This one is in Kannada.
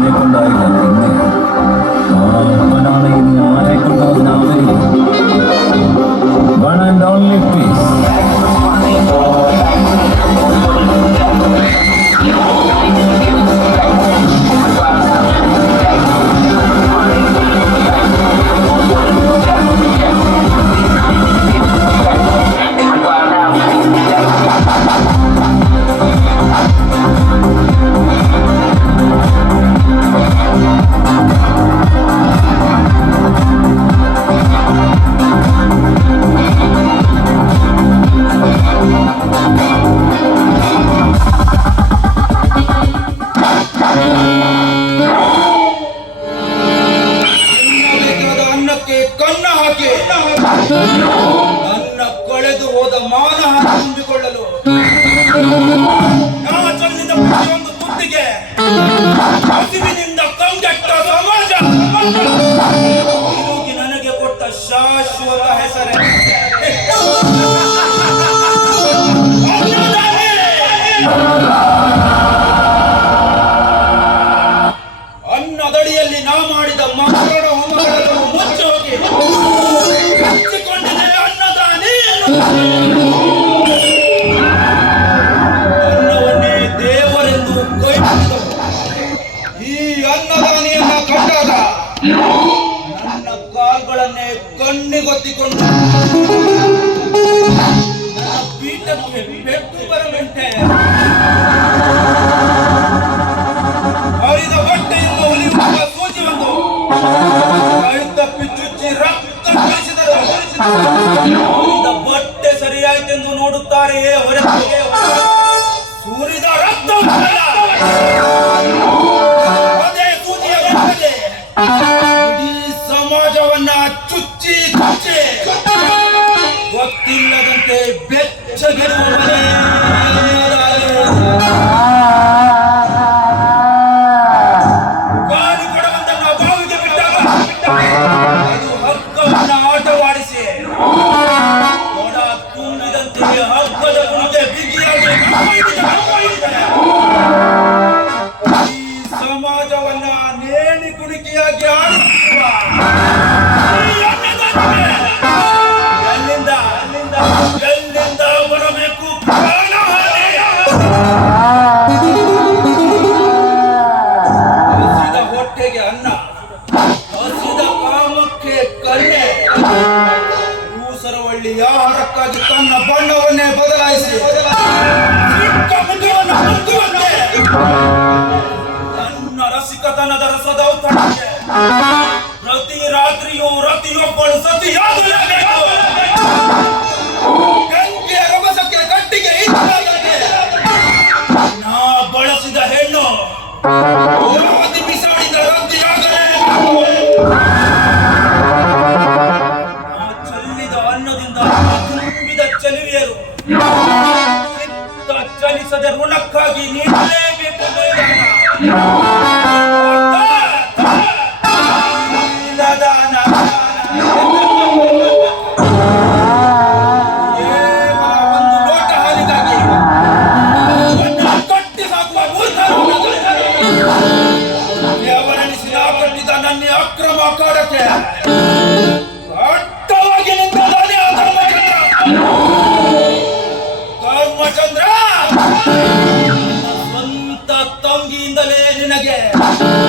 Anakunda. ಹಾಕಿ ನನ್ನ ಕಳೆದು ಹೋದ ಮಾನ ತುಂಬಿಕೊಳ್ಳಲು ನಾ ಚಂದಿದ ಪ್ರತಿಯೊಂದು ಬುದ್ಧಿಗೆ ಹಸಿವಿನಿಂದ ಕಂಗೆಟ್ಟ ಸಮಾಜ ತಿರುಗಿ ನನಗೆ ಕೊಟ್ಟ ಶಾಶ್ವತ ಹೆಸರೇ. ಅನ್ನದಡಿಯಲ್ಲಿ ಕಣ್ಣಿಗೊತ್ತಿಕೊಂಡು ನನ್ನ ಪೀಠಕ್ಕೆ ಬೆಟ್ಟು ಬರಲಂತೆ ಹರಿದ ಹೊಟ್ಟೆಯಿಂದ ಹೊಲಿಯುವ ಸೂಜಿಯೊಂದು. ಕೈ ತಪ್ಪಿ ಚುಚ್ಚಿ ರಕ್ತ ಹರಿಸಿದರು ಗೊತ್ತಿಲ್ಲದಂತೆ ಬೆಚ್ಚಗೆ ಕಾಲು ಕೊಡವಂತನ್ನ ಬಾವಿಗೆ ಬಿಟ್ಟಾಗ ಆಟವಾಡಿಸಿ ಕೊಡ ತುಂಬಿದಂತೆ ಹಗ್ಗದ. ಈ ಸಮಾಜವನ್ನ ನೇಣಿ ಕುಣಿಕೆಯಾಗಿ ಆಡಿಸುವ ಆಹಾರಕ್ಕಾಗಿ ತನ್ನ ಬಣ್ಣವನ್ನೇ ಬದಲಾಯಿಸಿ? ತನ್ನ ರಸಿಕತನದ ರಸದ ಪ್ರತಿ ರಾತ್ರಿಯೂ ರತಿಯೊಬ್ಬಳು ಸತಿಯಾಗಲೇಬೇಕು. ಬೆಂಕಿಯ ರಭಸಕ್ಕೆ ಕಟ್ಟಿಗೆ ಇದ್ದಾಗಲೇ ನಾ ಬಳಸಿದ ಹೆಣ್ಣು. ಮೂರ್ಖರು. ನೀಡಲೇಬೇಕು ನಾ ಕಟ್ಟಿದ ನನ್ನ ಅಕ್ರಮ ಅಖಾಡಕ್ಕೆ again.